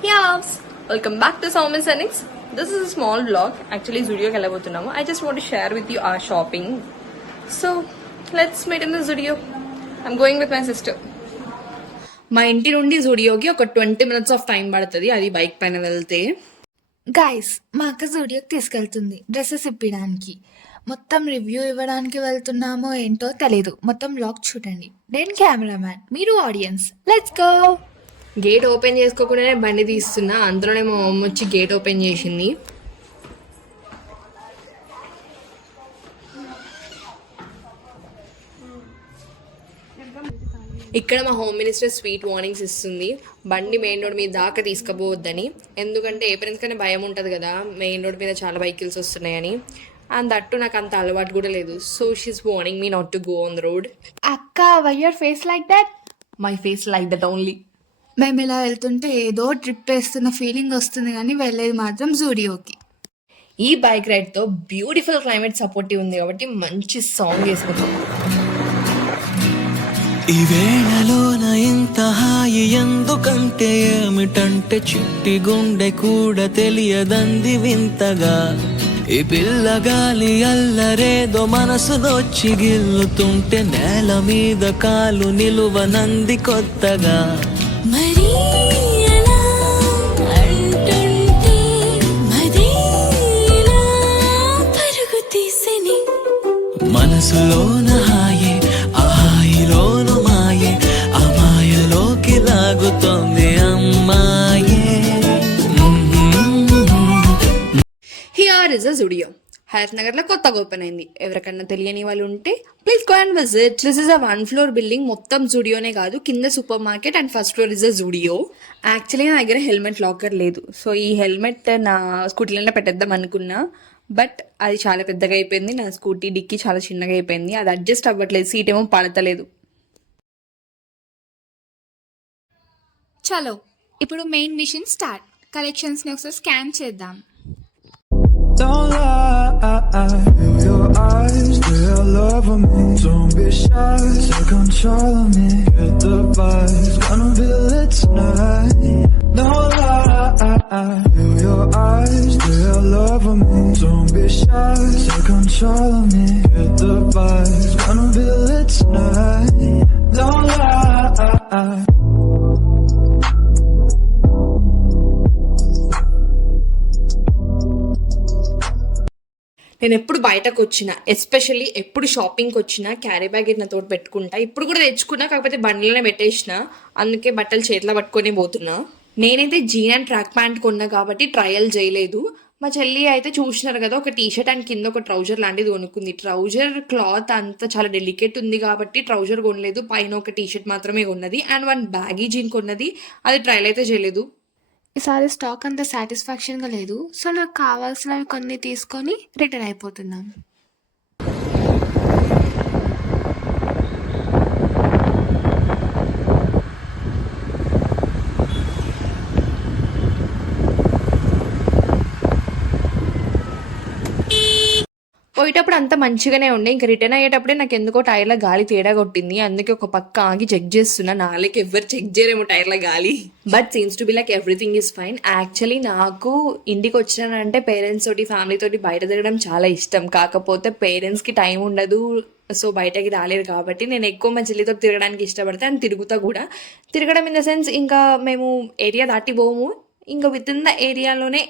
Yeah, welcome back to Soumya Senix. This is a small vlog. Actually, Zudio ki వెళ్ళబోతున్నాము. I just want to share with you our shopping. So, let's meet in the Zudio. I'm going with my sister. మా ఇంటి నుండి జూడియోకి ఒక 20 minutes of time పడుతుంది, అది bike పైన వెళ్తే. Guys, మా అక్క జూడియోకి తీసుకెళ్తుంది డ్రెస్సెస్ ఇప్పడానికి. మొత్తం రివ్యూ ఇవ్వడానికి వెళ్తున్నామో ఏంటో తెలీదు. మొత్తం బ్లాగ్ చూడండి. నేను కెమెరామ్యాన్, మీరు audience. Let's go. Gate open చేసుకోకుండానే బండి తీస్తున్నా, అందులోనే మా మమ్మీ వచ్చి గేట్ ఓపెన్ చేసింది. ఇక్కడ మా హోమ్ మినిస్టర్ స్వీట్ వార్నింగ్స్ ఇస్తుంది, బండి మెయిన్ రోడ్ మీద దాకా తీసుకుపోవద్దని. ఎందుకంటే ఏ ఫ్రెండ్స్ కానీ భయం ఉంటుంది కదా, మెయిన్ రోడ్ మీద చాలా వెహికల్స్ వస్తున్నాయని. అండ్ దట్టు నాకు అంత అలవాటు కూడా లేదు. So she's warning me not to go on the road. అక్క, why your face like that? My face like that only. మేము ఇలా వెళ్తుంటే ఏదో ట్రిప్ వేస్తున్న ఫీలింగ్ వస్తుంది, కానీ వెళ్ళేది మాత్రం జూడియోకి. ఈ బైక్ రైడ్తో బ్యూటిఫుల్ క్లైమేట్ సపోర్టివ్ ఉంది కాబట్టి మంచి సాంగ్ వేసుకుంటాం. ఈ వేళలోన ఇంత హాయి ఎందుకంటే ఏమిటంటే చిట్టి గుండె కూడా తెలియదంది వింతగా. ఈ పిల్లగాలి అల్లరేదో మనసునొచ్చి గిల్లుతుంటే నేల మీద కాలు నిలువనంది కొత్తగా. మరి మనసులోన హాయే, ఆ హాయిలోను మాయే, ఆ మాయలోకి లాగుతోంది అమ్మాయే. Here is a Zudio. Hayathnagar లో కొత్తగా ఓపెన్ అయింది. ఎవరికన్నా తెలియని వాళ్ళు ఉంటే please go and visit. This is a 1 floor building. మొత్తం జూడియోనే కాదు, కింద supermarket and first floor is a Zudio. Actually నా దగ్గర హెల్మెట్ లాకర్ లేదు, సో ఈ హెల్మెట్ నా స్కూటీలోనే పెట్టేద్దాం అనుకున్నా. బట్ అది చాలా పెద్దగా అయిపోయింది, నా స్కూటీ డిక్కీ చాలా చిన్నగా అయిపోయింది, అది అడ్జస్ట్ అవ్వట్లేదు, సీట్ ఏమో పడతలేదు. చలో, ఇప్పుడు మెయిన్ మిషన్ స్టార్ట్. కలెక్షన్స్ ని ఒకసారి స్కాన్ చేద్దాం. Don't lie, feel your eyes, they're loving me. Don't be shy, take control of me. Get the vibes, gonna be lit tonight. Don't lie, feel your eyes, they're loving me. Don't be shy, take control of me. Get the vibes, gonna be lit tonight. Don't lie. నేను ఎప్పుడు బయటకు వచ్చినా, especially ఎప్పుడు షాపింగ్కి వచ్చినా carry bag నా తోటి పెట్టుకుంటా. ఇప్పుడు కూడా తెచ్చుకున్నా, కాకపోతే బండిలోనే పెట్టేసిన, అందుకే బట్టలు చేతిలో పట్టుకొని పోతున్నా. నేనైతే జీన్ అండ్ ట్రాక్ ప్యాంట్ కొన్నా కాబట్టి ట్రయల్ చేయలేదు. మా చెల్లి అయితే చూసినారు కదా, ఒక టీషర్ట్ అండ్ కింద ఒక ట్రౌజర్ లాంటిది కొనుక్కుంది. ట్రౌజర్ క్లాత్ అంతా చాలా డెలికేట్ ఉంది కాబట్టి ట్రౌజర్ కొనలేదు, పైన ఒక టీషర్ట్ మాత్రమే కొన్నది. అండ్ 1 బ్యాగీ జీన్ కొన్నది, అది ట్రయల్ అయితే చేయలేదు. ఈసారి స్టాక్ అంత సాటిస్ఫాక్షన్గా లేదు, సో నాకు కావాల్సినవి కొన్ని తీసుకొని రిటర్న్ అయిపోతున్నాం. పోయేటప్పుడు అంత మంచిగానే ఉండే, ఇంకా రిటర్న్ అయ్యేటప్పుడే నాకు ఎందుకో టైర్లో గాలి తేడా కొట్టింది. అందుకే ఒక పక్క ఆగి చెక్ చేస్తున్నా. నాలుగు ఎవరు చెక్ చేయరేమో టైర్లో గాలి. But scenes to be like everything is fine. Actually నాకు ఇంటికి వచ్చినానంటే పేరెంట్స్ తోటి, ఫ్యామిలీ తోటి బయట తిరగడం చాలా ఇష్టం. కాకపోతే పేరెంట్స్కి టైం ఉండదు, సో బయటకి రాలేదు కాబట్టి నేను ఎక్కువ మా చెల్లితో తిరగడానికి ఇష్టపడతా అండ్ తిరుగుతా కూడా. తిరగడం ఇన్ ద సెన్స్, ఇంకా మేము ఏరియా దాటి పోము, ఇంకా విత్ ఇన్ ద ఏరియాలోనే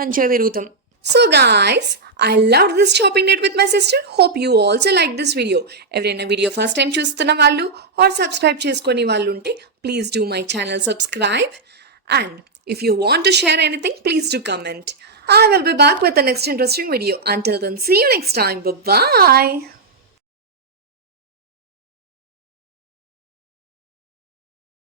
మంచిగా తిరుగుతాం. So guys, I loved this shopping date with my sister. Hope you also like this video. ఎవరైనా వీడియో ఫస్ట్ టైం చూస్తున్న వాళ్ళు or సబ్స్క్రైబ్ చేసుకొని వాళ్ళు ఉంటే please do my channel subscribe. And if you want to share anything, please do comment. I will be back with the next interesting video. Until then, see you next time. Bye-bye.